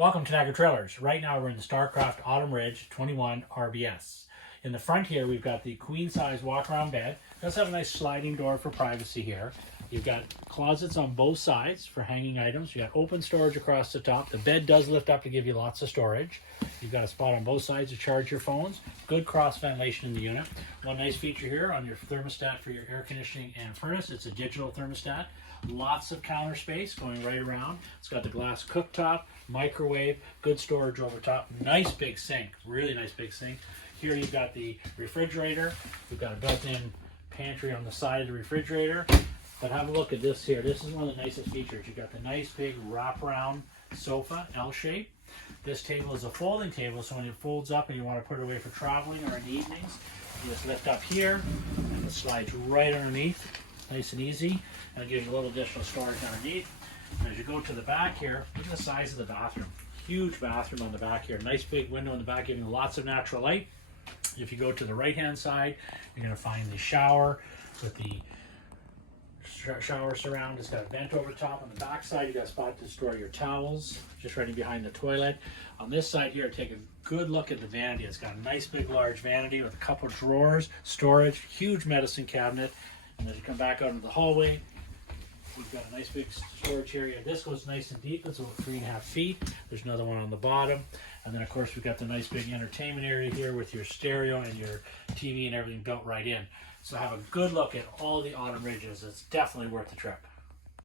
Welcome to Niagara Trailers. Right now we're in the Starcraft Autumn Ridge 21 RBS. In the front here we've got the queen size walk around bed. It does have a nice sliding door for privacy here. You've got closets on both sides for hanging items. You got open storage across the top. The bed does lift up to give you lots of storage. You've got a spot on both sides to charge your phones. Good cross ventilation in the unit. One nice feature here on your thermostat for your air conditioning and furnace. It's a digital thermostat. Lots of counter space going right around. It's got the glass cooktop, microwave, good storage over top. Nice big sink, really nice big sink. Here you've got the refrigerator. We've got a built-in pantry on the side of the refrigerator. But have a look at this here. This is one of the nicest features. You've got the nice big wraparound sofa, L shape. This table is a folding table, so when it folds up and you want to put it away for traveling or in the evenings, you just lift up here and it slides right underneath. Nice and easy, and it gives you a little additional storage underneath. And as you go to the back here, look at the size of the bathroom. Huge bathroom on the back here. Nice big window in the back, giving lots of natural light. If you go to the right-hand side, you're going to find the shower with the shower surround. It's got a vent over top. On the back side, you got a spot to store your towels, just right behind the toilet. On this side here, take a good look at the vanity. It's got a nice big large vanity with a couple drawers, storage, huge medicine cabinet. And as you come back out into the hallway, we've got a nice big storage area. This goes nice and deep. It's about 3.5 feet. There's another one on the bottom. And then of course we've got the nice big entertainment area here with your stereo and your TV and everything built right in. So have a good look at all the Autumn Ridges. It's definitely worth the trip.